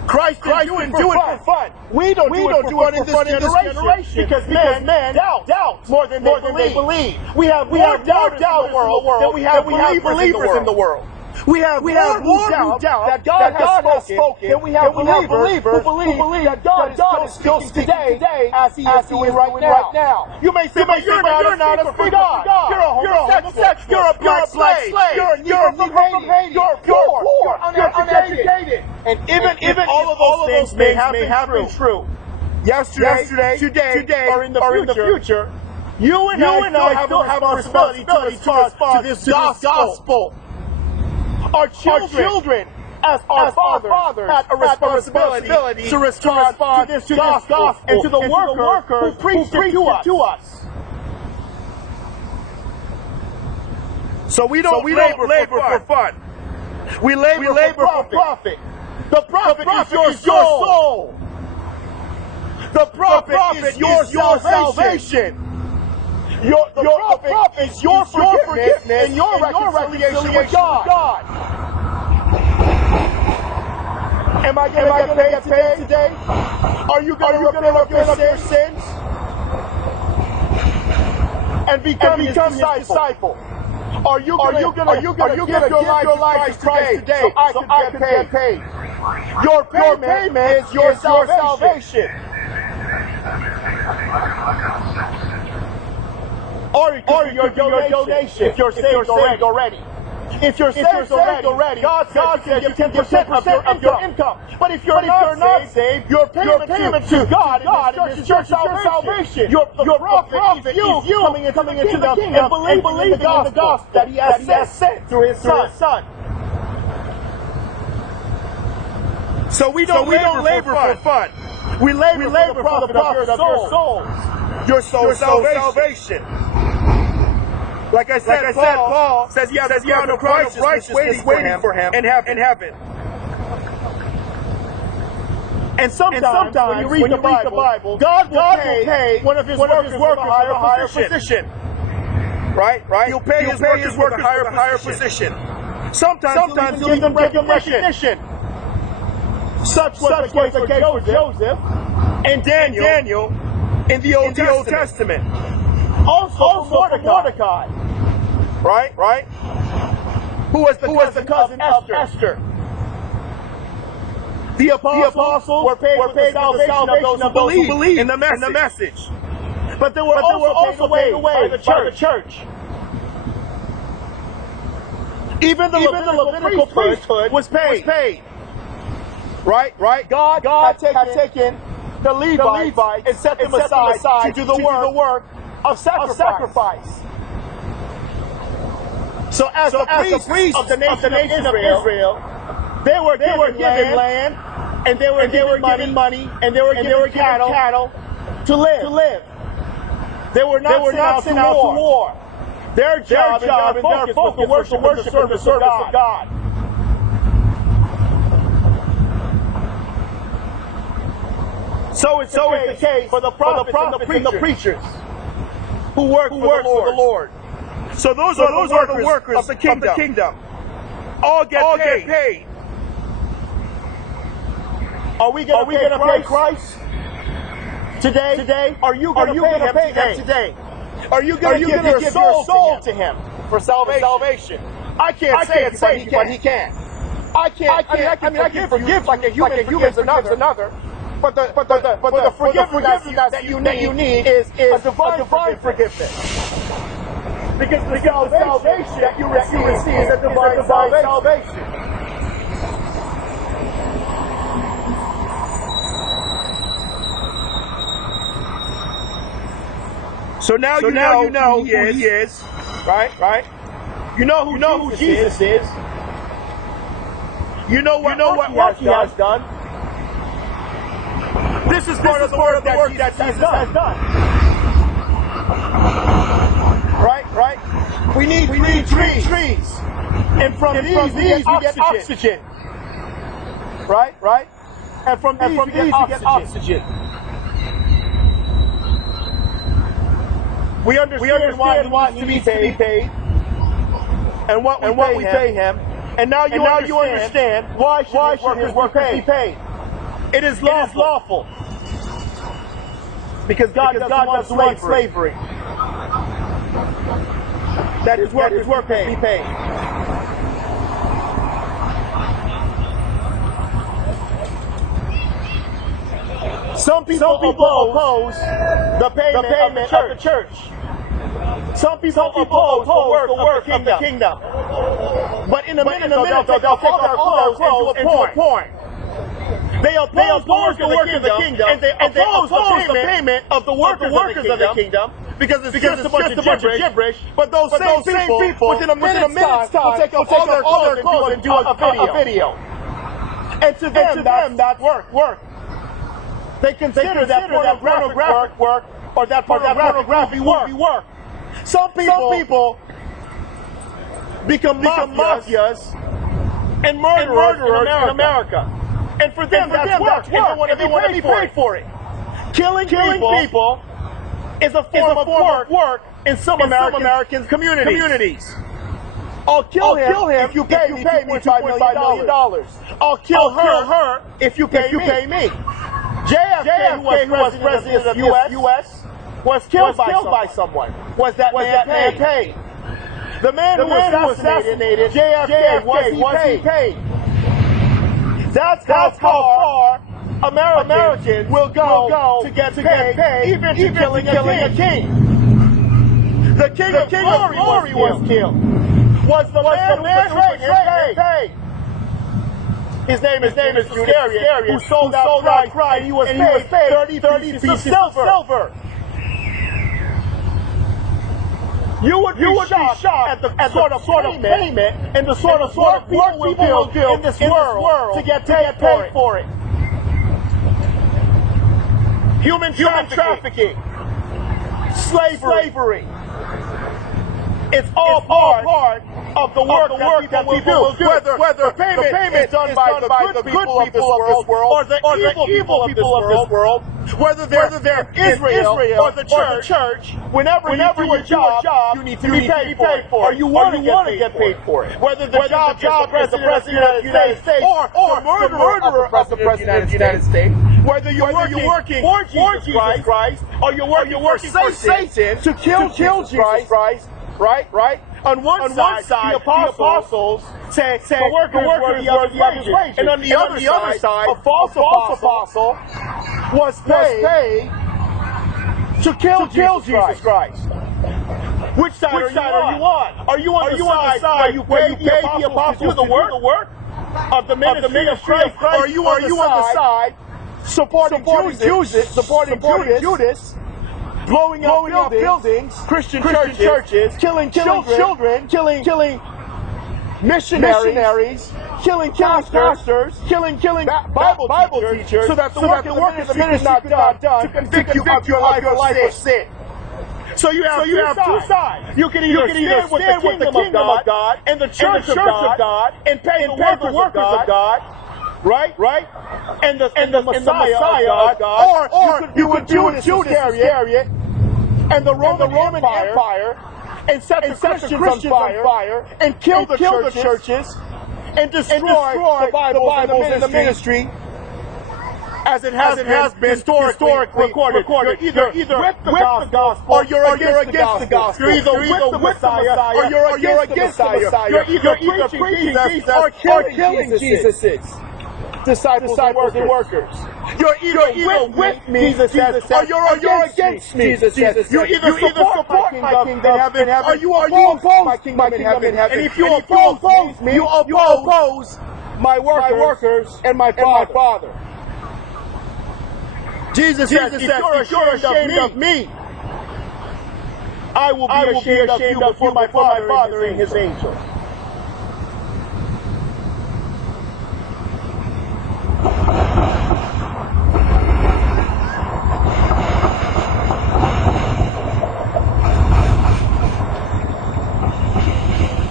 Christ didn't do it for fun. We don't do it for fun in this generation because men doubt more than they believe. We have more doubters in the world than we have believers in the world. We have more who doubt that God has spoken than we have believers who believe that God is still speaking today as He is doing right now. You may say, but you're not a free God. You're a homosexual. You're a black slave. You're from Haiti. You're poor. You're uneducated. And even all of those things may have been true yesterday, today, or in the future, you and I still have a responsibility to respond to this gospel. Our children, as our father, had a responsibility to respond to this gospel and to the worker who preached it to us. So we don't labor for fun. We labor for profit. The profit is your soul. The profit is your salvation. The profit is your forgiveness and your reconciliation with God. Am I going to get paid today? Are you going to repent of your sins and become his disciple? Are you going to give your life to Christ today so I can get paid? Your payment is your salvation. Or your donation if you're saved already. If you're saved already, God says you can give 10% of your income. But if you're not saved, your payment to God is your salvation. Your profit is you coming into the kingdom and believing in the gospel that He has sent through His Son. So we don't labor for fun. We labor for the profit of your souls. Your soul's salvation. Like I said, Paul says he has a crown of righteousness waiting for him in heaven. And sometimes when you read the Bible, God will pay one of his workers with a higher position. Right? He'll pay his workers with a higher position. Sometimes he'll even give them recognition. Such was the case for Joseph and Daniel in the Old Testament. Also for Mordecai. Right? Who was the cousin of Esther. The apostles were paid for the salvation of those who believe in the message. But they were also paid away by the church. Even the Levitical priesthood was paid. Right? God had taken the Levites and set them aside to do the work of sacrifice. So as the priests of the nation of Israel, they were given land, and they were given money, and they were given cattle to live. They were not sent out to war. Their job and their focus was to worship and the service of God. So it's the case for the prophets and the preachers who work for the Lord. So those are the workers of the kingdom. All get paid. Are we going to pay Christ today? Are you going to pay him today? Are you going to give your soul to him for salvation? I can't say it, but he can. I can forgive like a human forgives another. But the forgiveness that you need is a divine forgiveness. Because the salvation that you receive is a divine salvation. So now you know who he is, right? You know who Jesus is. You know what he has done. This is part of the work that Jesus has done. Right? We need trees. And from these we get oxygen. Right? And from these we get oxygen. We understand why he needs to be paid. And what we pay him. And now you understand why should his workers be paid. It is lawful. Because God doesn't want slavery. That his workers be paid. Some people oppose the payment of the church. Some people oppose the work of the kingdom. But in a minute they'll take all their clothes into a point. They oppose the work of the kingdom, and they oppose the payment of the workers of the kingdom, because it's just a bunch of gibberish. But those same people, within a minute's time, will take off all their clothes and do a video. And to them, that's work. They consider that pornographic work, or that pornography work. Some people become mafias and murderers in America. And for them, that's work. And they want to be paid for it. Killing people is a form of work in some American communities. I'll kill him if you pay me $2.5 million. I'll kill her if you pay me. JFK, who was president of the U.S., was killed by someone. Was that man paid? The man who assassinated JFK, was he paid? That's how far Americans will go to get paid, even to killing a king. The king of glory was killed. Was the man who betrayed his pay. His name is Duclairon, who sold out Christ, and he was paid 30 pieces of silver. You would be shocked at the sort of payment and the sort of work people will do in this world to get paid for it. Human trafficking, slavery. It's all part of the work that people will do. Whether payment is done by the good people of this world or the evil people of this world, whether they're Israel or the church, whenever you do a job, you need to be paid for it. Or you want to get paid for it. Whether the job is the President of the United States or the murderer of the President of the United States, whether you're working for Jesus Christ or you're working for Satan to kill Jesus Christ, right? On one side, the apostles say the worker is worthy of his wages. And on the other side, a false apostle was paid to kill Jesus Christ. Which side are you on? Are you on the side where you pay the apostles to do the work of the ministry of Christ? Or are you on the side supporting Judas, blowing up buildings, Christian churches, killing children, killing missionaries, killing pastors, killing Bible teachers, so that the work of the ministry is not done to convict you of your life of sin. So you have two sides. You can either stand with the kingdom of God and the church of God and pay the workers of God, right? And the Messiah of God, or you could do Judas Iscariot and the Roman Empire and set the Christians on fire and kill the churches and destroy the Bibles and the ministry as it has been historically recorded. You're either with the gospel or you're against the gospel. You're either with the Messiah or you're against the Messiah. You're either preaching Jesus or killing Jesus' disciples and workers. You're either with me, Jesus says, or you're against me, Jesus says. You either support my kingdom in heaven, or you oppose my kingdom in heaven. And if you oppose me, you oppose my workers and my Father. Jesus says, if you're ashamed of me, I will be ashamed of you before my Father and his angels.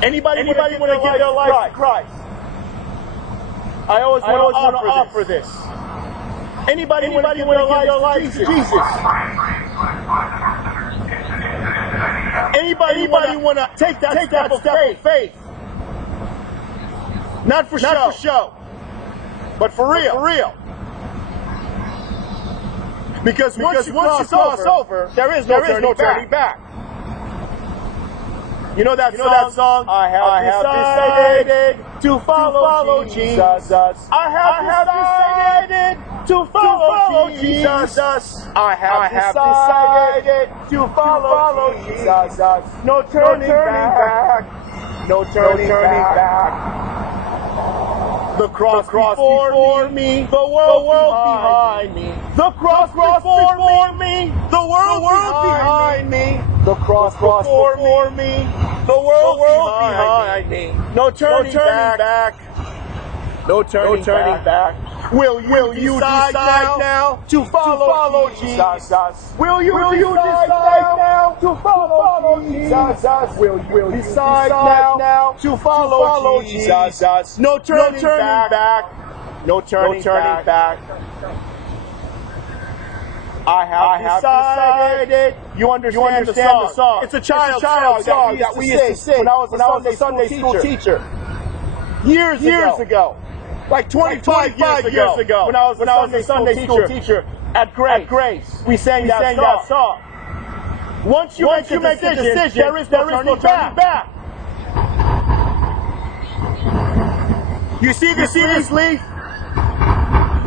Anybody want to give their life to Christ? I always want to offer this. Anybody want to give their life to Jesus? Anybody want to take that step of faith? Not for show, but for real. Because once you cross over, there is no turning back. You know that song? I have decided to follow Jesus. I have decided to follow Jesus. I have decided to follow Jesus. No turning back. No turning back. The cross before me, the world behind me. The cross before me, the world behind me. The cross before me, the world behind me. No turning back. No turning back. Will you decide now to follow Jesus? Will you decide now to follow Jesus? Will you decide now to follow Jesus? No turning back. No turning back. I have decided. You understand the song. It's a child song that we used to sing when I was a Sunday school teacher. Years ago. Like 25 years ago. When I was a Sunday school teacher at Grace. We sang that song. Once you make the decision, there is no turning back. You see this leaf?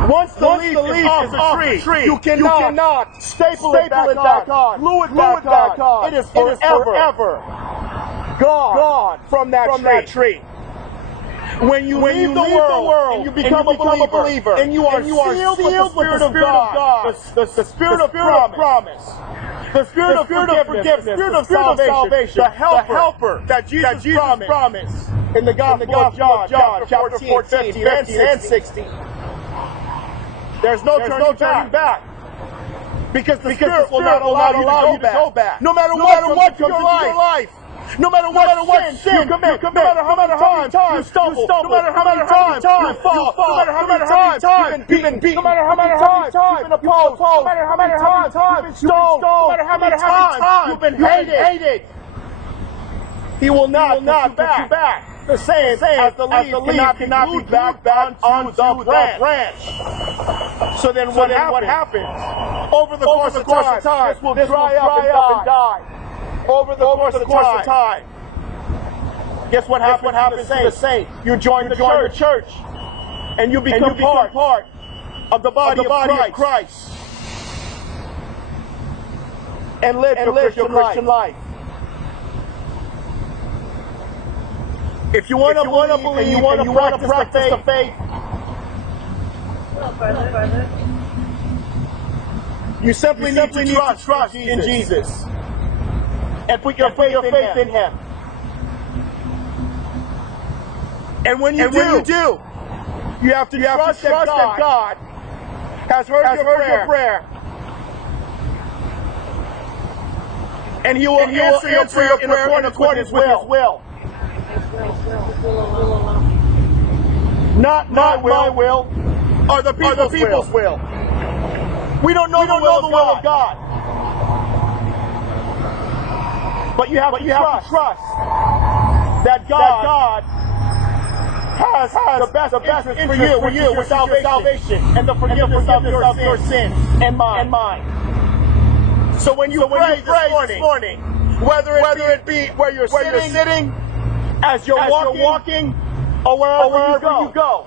Once the leaf is off the tree, you cannot staple it back on, glue it back on. It is forever gone from that tree. When you leave the world and you become a believer, and you are sealed with the Spirit of God, the Spirit of promise, the Spirit of forgiveness, the Spirit of salvation, the helper that Jesus promised in the Gospel of John, chapter 14, 15, and 16. There's no turning back. Because the Spirit will not allow you to go back. No matter what comes into your life. No matter what sin you commit, no matter how many times you stumble, no matter how many times you fall, no matter how many times you've been beaten, no matter how many times you've been opposed, no matter how many times you've been stoned, no matter how many times you've been hated, He will not put you back. The same as the leaf cannot be glued back onto the branch. So then what happens? Over the course of time, this will dry up and die. Over the course of time. Guess what happens to the saint? You join the church. And you become part of the body of Christ. And live your Christian life. If you want to believe and you want to practice the faith, you simply need to trust in Jesus. And put your faith in Him. And when you do, you have to trust that God has heard your prayer. And He will answer your prayer in accordance with His will. Not my will, or the people's will. We don't know the will of God. But you have to trust that God the best interest for you, with salvation and the forgiveness of your sins and mine. So when you pray this morning, whether it be where you're sitting, as you're walking, or wherever you go.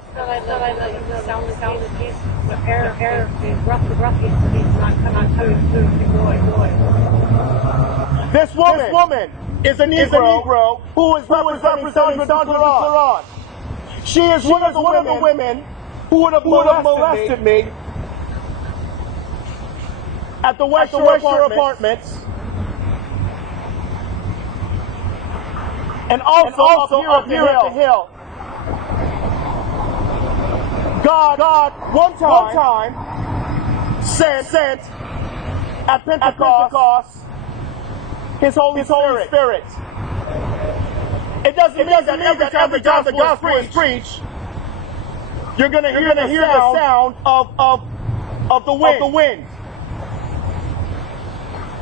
This woman is a Negro who is representing Duclairon. She is one of the women who would have molested me at the West Shore Apartments. And also up here at the Hill. God one time sent at Pentecost His Holy Spirit. It doesn't mean that every time the gospel is preached, you're going to hear the sound of the wind.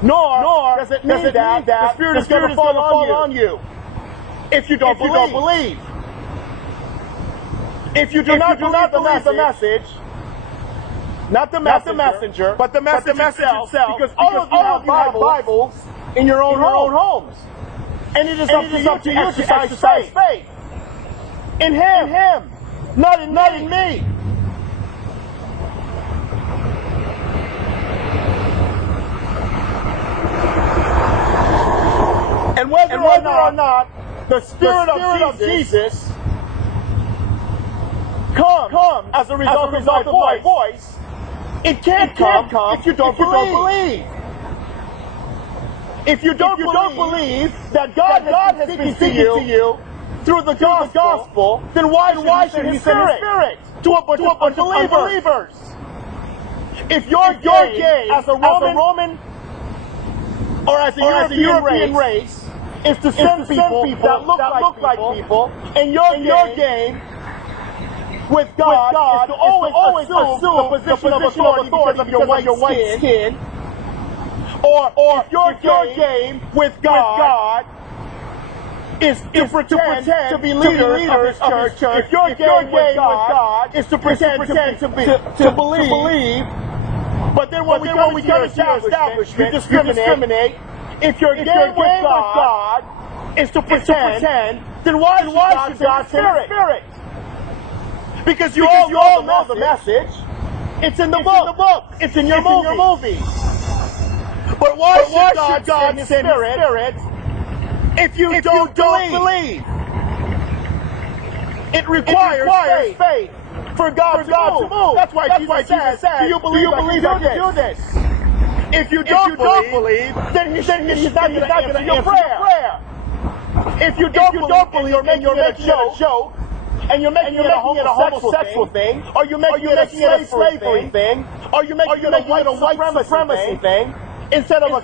Nor does it mean that the Spirit is going to fall on you. If you don't believe. If you do not believe the message, not the messenger, but the message itself, because all of you have Bibles in your own homes. And it is up to you to exercise faith. In Him, not in me. And whether or not the Spirit of Jesus come as a result of my voice, it can't come if you don't believe. If you don't believe that God has been speaking to you through the gospel, then why should He send His Spirit to a bunch of unbelievers? If you're gay as a Roman or as a European race, is to send people that look like people, and your game with God is to always assume the position of authority because of your white skin. Or if your game with God is to pretend to be leaders of His church, if your game with God is to pretend to believe, but then when we come to your establishment, you discriminate. If your game with God is to pretend, then why should God send His Spirit? Because you all know the message. It's in the book. It's in your movies. But why should God send His Spirit if you don't believe? It requires faith for God to move. That's why Jesus said, do you believe I can do this? If you don't believe, then He's not going to answer your prayer. If you don't believe, you're making it a joke, and you're making it a homosexual thing, or you're making it a slavery thing, or you're making it a white supremacy thing, instead of a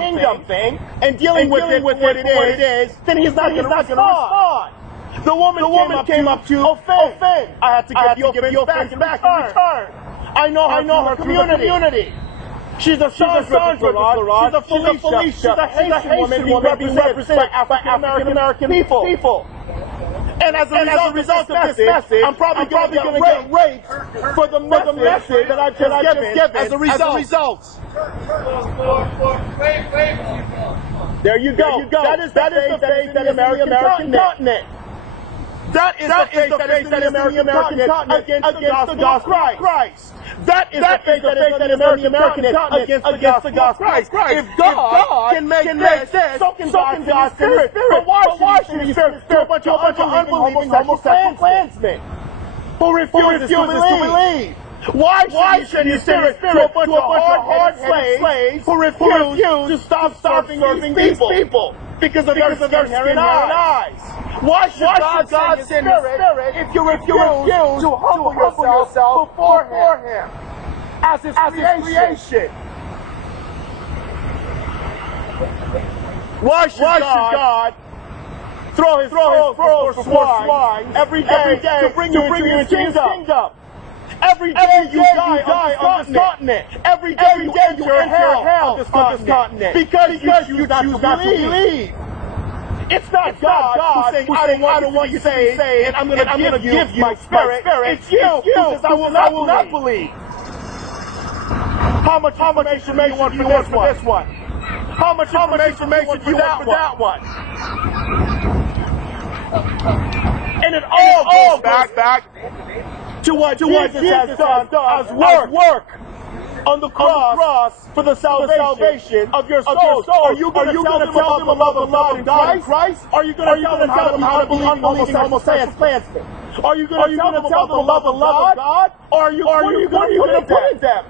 kingdom thing, and dealing with what it is, then He's not going to respond. The woman came up to offend. I had to give the offense back in return. I know her community. She's a Sandra Duclairon. She's a Felicia. She's a Haitian woman being represented by African-American people. And as a result of this message, I'm probably going to get raped for the message that I've just given as a result. There you go. That is the faith that is in the American continent. That is the faith that is in the American continent against the gospel of Christ. That is the faith that is in the American continent against the gospel of Christ. If God can make this, so can God send His Spirit. But why should He send to a bunch of unbelieving homosexual Klansmen who refuses to believe? Why should He send His Spirit to a bunch of hard-headed slaves who refuse to stop serving these people because of their skin eyes? Why should God send His Spirit if you refuse to humble yourself before Him as His creation? Why should God throw His pearls before swine every day to bring you into His kingdom? Every day you die on this continent. Every day you enter hell on this continent. Because you choose not to believe. It's not God who's saying, I don't want you to be saved, and I'm going to give you my spirit. It's you who says, I will not believe. How much information do you want for this one? How much information do you want for that one? And it all goes back to what Jesus has done as work on the cross for the salvation of your soul. Are you going to tell them about the love of God in Christ? Are you going to tell them how to be unbelieving homosexuals? Are you going to tell them about the love of God? Or are you going to put in them?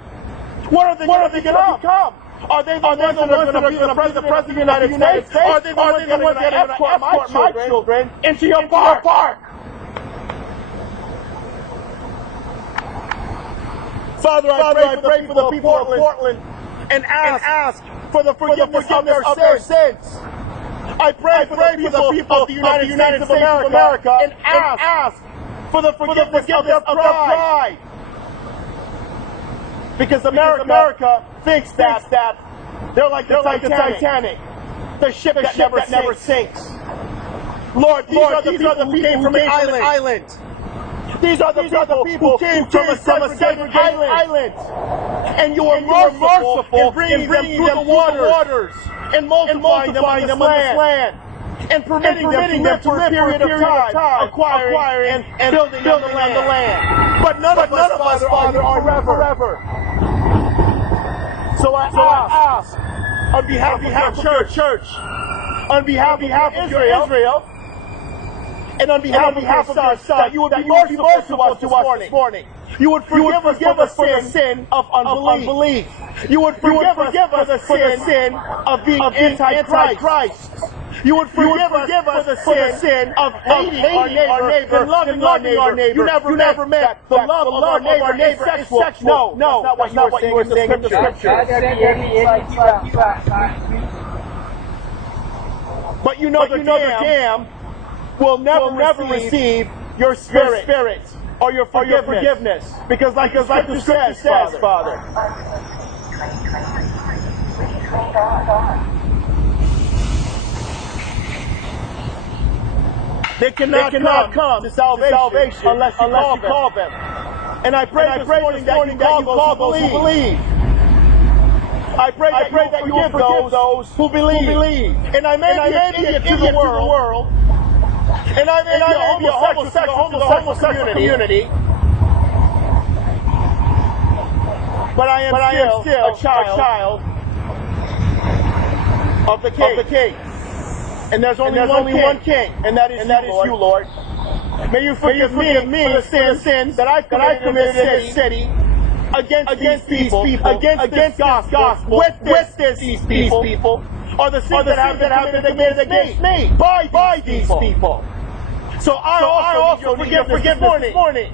What are they going to become? Are they the ones that are going to be the President of the United States? Are they the ones that are going to escort my children into your park? Father, I pray for the people of Portland and ask for the forgiveness of their sins. I pray for the people of the United States of America and ask for the forgiveness of their pride. Because America thinks that they're like the Titanic, the ship that never sinks. Lord, these are the people who came from an island. These are the people who came from a segregated island. And you are merciful in bringing them through the waters and multiplying them on this land. And permitting them to live for a period of time, acquiring and building on the land. But none of us, Father, are forever. So I ask, on behalf of your church, on behalf of Israel, and on behalf of your son, that you would be merciful to us this morning. You would forgive us for the sin of unbelief. You would forgive us for the sin of being anti-Christ. You would forgive us for the sin of hating our neighbor and loving our neighbor. You never meant the love of our neighbor is sexual. No, that's not what you were saying in the scripture. But you know the dam will never receive your spirit or your forgiveness. Because like the scripture says, Father. They cannot come to salvation unless you call them. And I pray this morning that you call those who believe. I pray that you will forgive those who believe. And I may be an idiot to the world. And I may be a homosexual to the homosexual community. But I am still a child of the King. And there's only one king, and that is you, Lord. May you forgive me for the sins that I've committed in this city against these people, against this gospel, with these people, or the sins that have been committed against me by these people. So I also need your forgiveness this morning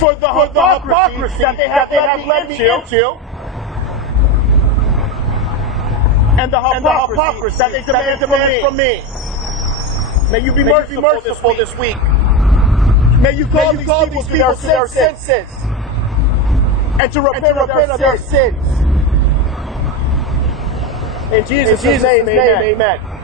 for the hypocrisy that they have led me into. And the hypocrisy that they demand from me. May you be merciful this week. May you call these people to their senses and to repent of their sins. In Jesus' name, amen.